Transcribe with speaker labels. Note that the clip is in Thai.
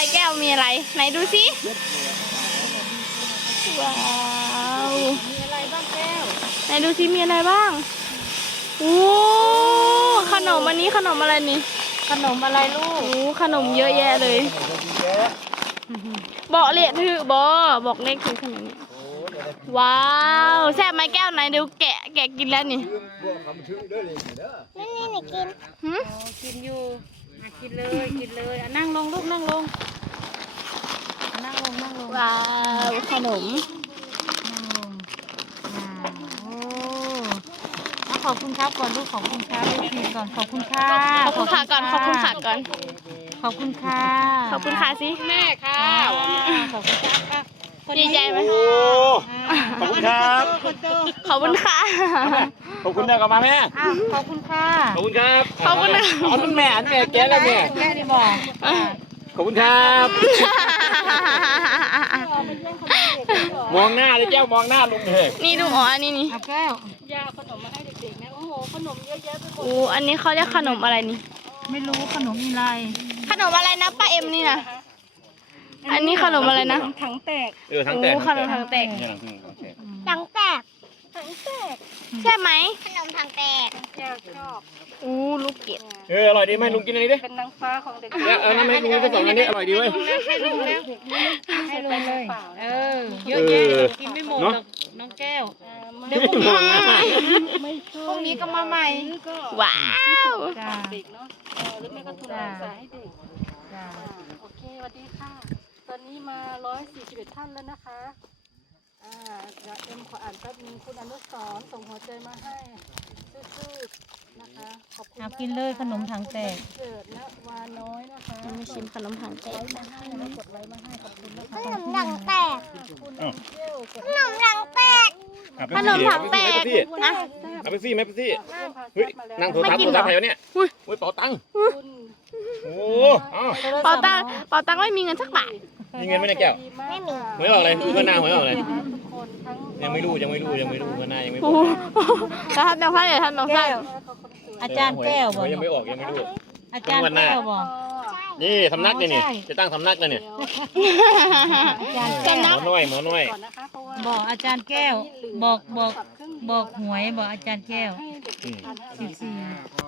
Speaker 1: แก้วมีอะไรไหนดูสิว้าว
Speaker 2: มีอะไรบ้างแก้ว
Speaker 1: ไหนดูสิมีอะไรบ้างโอ้ขนมอันนี้ขนมอะไรนี่
Speaker 2: ขนมอะไรลูก
Speaker 1: โอ้ขนมเยอะแยะเลยบอกเลขถือบอกเลขถือขนมนี้ว้าวแซ่บไหมแก้วไหนดูแกะกินแล้วนี่
Speaker 3: นี่กิน
Speaker 2: กินอยู่กินเลยนั่งลงลูกนั่งลง
Speaker 1: ว้าวขนม
Speaker 2: นั่งลงโอ้ขอบคุณครับก่อนลูกขอบคุณครับไปกินก่อนขอบคุณค่ะ
Speaker 1: ขอบคุณค่ะก่อนขอบคุณค่ะก่อน
Speaker 2: ขอบคุณค่ะ
Speaker 1: ขอบคุณค่ะสิ
Speaker 2: แม่ค่ะขอบคุณค่ะ
Speaker 1: ดีใจไหม
Speaker 4: ขอบคุณครับ
Speaker 1: ขอบคุณค่ะ
Speaker 4: ขอบคุณเนี่ยกลับมาแม่
Speaker 2: ขอบคุณค่ะ
Speaker 4: ขอบคุณครับ
Speaker 1: ขอบคุณนะ
Speaker 4: อันแม่แกแล้วแม่
Speaker 2: ได้บอก
Speaker 4: ขอบคุณครับมองหน้าเลยแก้วมองหน้าลุงเลย
Speaker 1: นี่ดูอันนี้นี่
Speaker 2: แก้วยาขนมมาให้เด็กๆนะโอ้โหขนมเยอะแยะไปหมด
Speaker 1: โอ้อันนี้เขาเรียกขนมอะไรนี่
Speaker 2: ไม่รู้ขนมอะไร
Speaker 1: ขนมอะไรนะป้าเอ็มนี่นะอันนี้ขนมอะไรนะ
Speaker 2: ถังแตก
Speaker 4: ถังแตก
Speaker 1: ขนมถังแตก
Speaker 3: ถังแตก
Speaker 1: ใช่ไหม
Speaker 3: ขนมถังแตก
Speaker 2: แก้วชอบ
Speaker 1: ลูกเกด
Speaker 4: อร่อยดีไหมลุงกินอันนี้ดิ
Speaker 2: เป็นนางฟ้าของเด็ก
Speaker 4: นั่นไม่ลุงก็สองอันนี้อร่อยดีเว้ย
Speaker 2: ให้ลุงเลยเยอะแยะกินไม่หมดหรอกน้องแก้ว
Speaker 1: เดี๋ยวพรุ่งนี้ก็มาใหม่ว้าว
Speaker 2: เด็กเนาะหรือแม่ก็ทุนการศึกษาให้เด็กโอเคสวัสดีค่ะตอนนี้มา141ท่านแล้วนะคะเดี๋ยวเอ็มขออ่านแป๊บนึงคุณอนุสรณ์ส่งหัวใจมาให้ซื่อๆนะคะขอบคุณมากกินเลยขนมถังแตกเกิดนะวาน้อยนะคะ
Speaker 1: มาชิมขนมถังแตก
Speaker 2: มาให้แล้วกดไลค์มาให้ขอบคุณนะคะ
Speaker 3: ขนมถังแตก
Speaker 2: คุณเที่ยว
Speaker 3: ขนมถังแตก
Speaker 1: ขนมถังแตก
Speaker 4: นะเอาไปซี่ไหมไปซี่เฮ้ยนั่งโทรศัพท์ใครวะเนี่ยอุ้ยต่อตังค์โอ้
Speaker 1: เปาตังไม่มีเงินสักบาท
Speaker 4: มีเงินไหมเนี่ยแก้ว
Speaker 3: ไม่มี
Speaker 4: หวยออกอะไรเงินหน้าหวยออกอะไรยังไม่รู้เงินหน้ายังไม่รู้
Speaker 1: แล้วท่านน้องท่านเดี๋ยวท่านน้องท่าน
Speaker 2: อาจารย์แก้วบอก
Speaker 4: ยังไม่ออกยังไม่รู้
Speaker 2: อาจารย์แก้วบอก
Speaker 4: นี่สำนักนี่จะตั้งสำนักแล้วเนี่ย
Speaker 1: สำนัก
Speaker 4: หมอน้อย
Speaker 2: บอกอาจารย์แก้วบอกหวยบอกอาจารย์แก้ว14